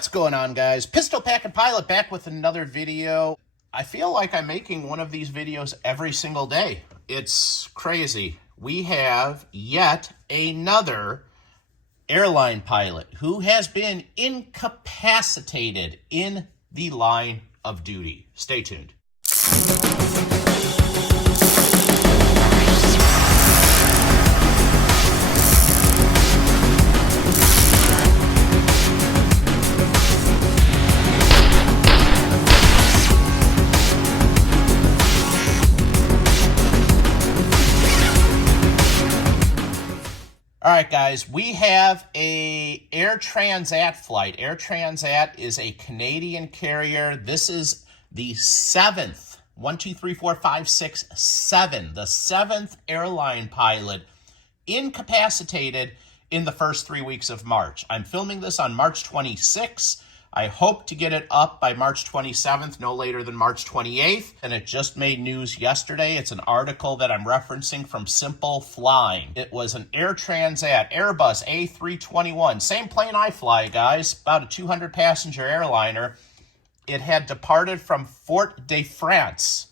What's going on, guys? Pistol Packing Pilot back with another video. I feel like I'm making one of these videos every single day. It's crazy. We have yet another airline pilot who has been incapacitated in the line of duty. Stay tuned. All right, guys, we have a Air Transat flight. Air Transat is a Canadian carrier. This is the seventh, 1, 2, 3, 4, 5, 6, 7, the seventh airline pilot incapacitated in the first 3 weeks of March. I'm filming this on March 26th. I hope to get it up by March 27th, no later than March 28th. And it just made news yesterday. It's an article that I'm referencing from Simple Flying. It was an Air Transat Airbus A321. Same plane I fly, guys. About a 200-passenger airliner. It had departed from Fort de France.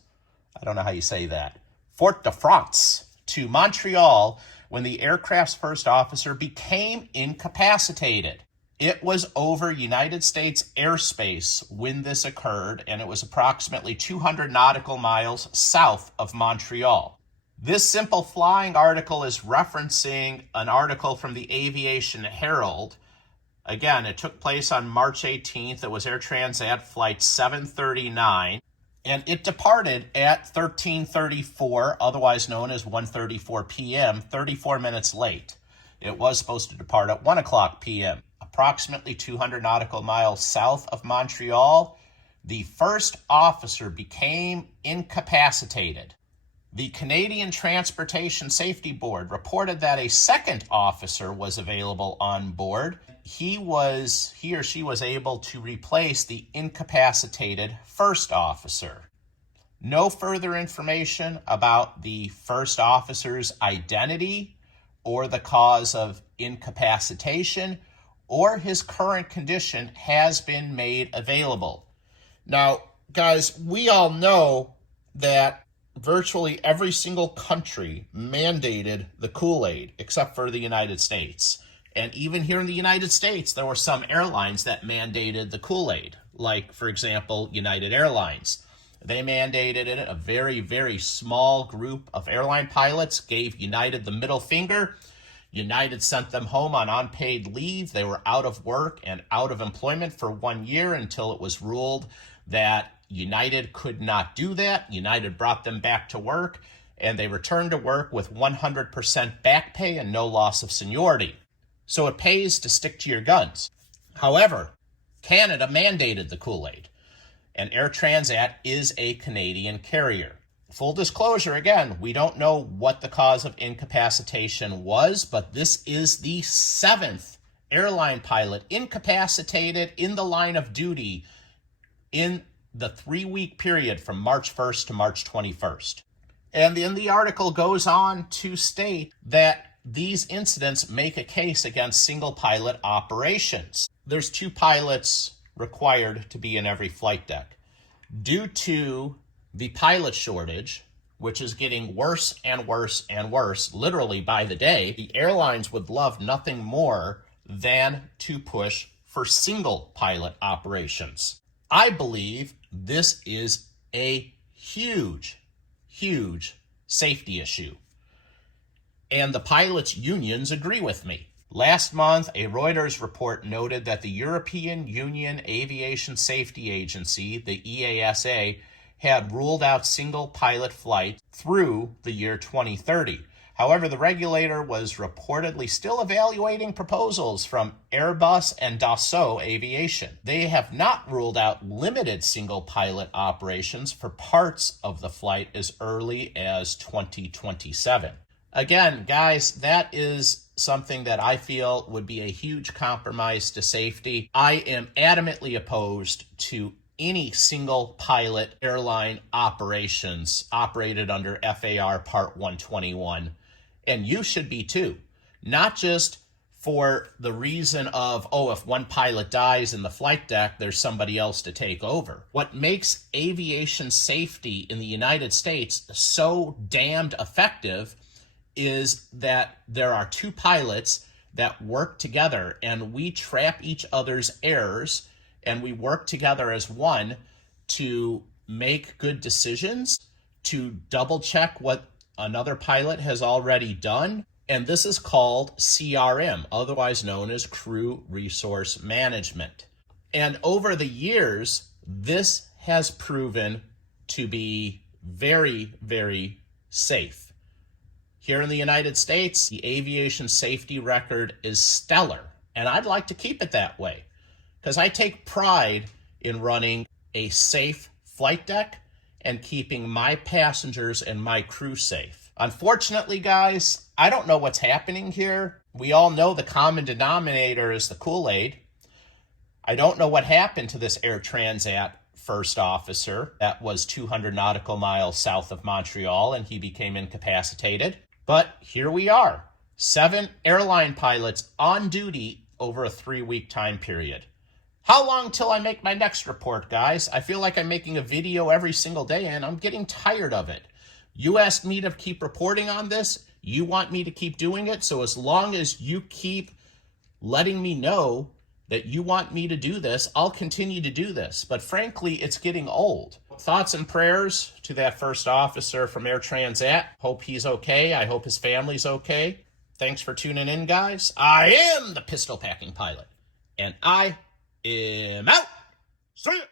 I don't know how you say that. Fort de France to Montreal when the aircraft's first officer became incapacitated. It was over United States airspace when this occurred, and it was approximately 200 nautical miles south of Montreal. This Simple Flying article is referencing an article from the Aviation Herald. Again, it took place on March 18th. It was Air Transat Flight 739, and it departed at 13:34, otherwise known as 1:34 p.m., 34 minutes late. It was supposed to depart at 1 o'clock p.m. Approximately 200 nautical miles south of Montreal, the first officer became incapacitated. The Canadian Transportation Safety Board reported that a second officer was available on board. He or she was able to replace the incapacitated first officer. No further information about the first officer's identity or the cause of incapacitation or his current condition has been made available. Now, guys, we all know that virtually every single country mandated the Kool-Aid except for the United States. And even here in the United States, there were some airlines that mandated the Kool-Aid, like, for example, United Airlines. They mandated it. A very, very small group of airline pilots gave United the middle finger. United sent them home on unpaid leave. They were out of work and out of employment for 1 year until it was ruled that United could not do that. United brought them back to work, and they returned to work with 100% back pay and no loss of seniority. So it pays to stick to your guns. However, Canada mandated the Kool-Aid, and Air Transat is a Canadian carrier. Full disclosure, again, we don't know what the cause of incapacitation was, but this is the seventh airline pilot incapacitated in the line of duty in the 3-week period from March 1st to March 21st. And then the article goes on to state that these incidents make a case against single pilot operations. There's 2 pilots required to be in every flight deck. Due to the pilot shortage, which is getting worse and worse and worse, literally by the day, the airlines would love nothing more than to push for single pilot operations. I believe this is a huge, huge safety issue. And the pilots' unions agree with me. Last month, a Reuters report noted that the European Union Aviation Safety Agency, the EASA, had ruled out single pilot flight through the year 2030. However, the regulator was reportedly still evaluating proposals from Airbus and Dassault Aviation. They have not ruled out limited single pilot operations for parts of the flight as early as 2027. Again, guys, that is something that I feel would be a huge compromise to safety. I am adamantly opposed to any single pilot airline operations operated under FAR Part 121. And you should be too. Not just for the reason of, oh, if one pilot dies in the flight deck, there's somebody else to take over. What makes aviation safety in the United States so damned effective is that there are two pilots that work together, and we trap each other's errors, and we work together as one to make good decisions, to double check what another pilot has already done. And this is called CRM, otherwise known as Crew Resource Management. And over the years, this has proven to be very, very safe. Here in the United States, the aviation safety record is stellar, and I'd like to keep it that way because I take pride in running a safe flight deck and keeping my passengers and my crew safe. Unfortunately, guys, I don't know what's happening here. We all know the common denominator is the Kool-Aid. I don't know what happened to this Air Transat first officer that was 200 nautical miles south of Montreal, and he became incapacitated. But here we are, 7 airline pilots on duty over a 3-week time period. How long till I make my next report, guys? I feel like I'm making a video every single day, and I'm getting tired of it. You asked me to keep reporting on this. You want me to keep doing it. So as long as you keep letting me know that you want me to do this, I'll continue to do this. But frankly, it's getting old. Thoughts and prayers to that first officer from Air Transat. Hope he's okay. I hope his family's okay. Thanks for tuning in, guys. I am the pistol packing pilot, and I am out. See ya.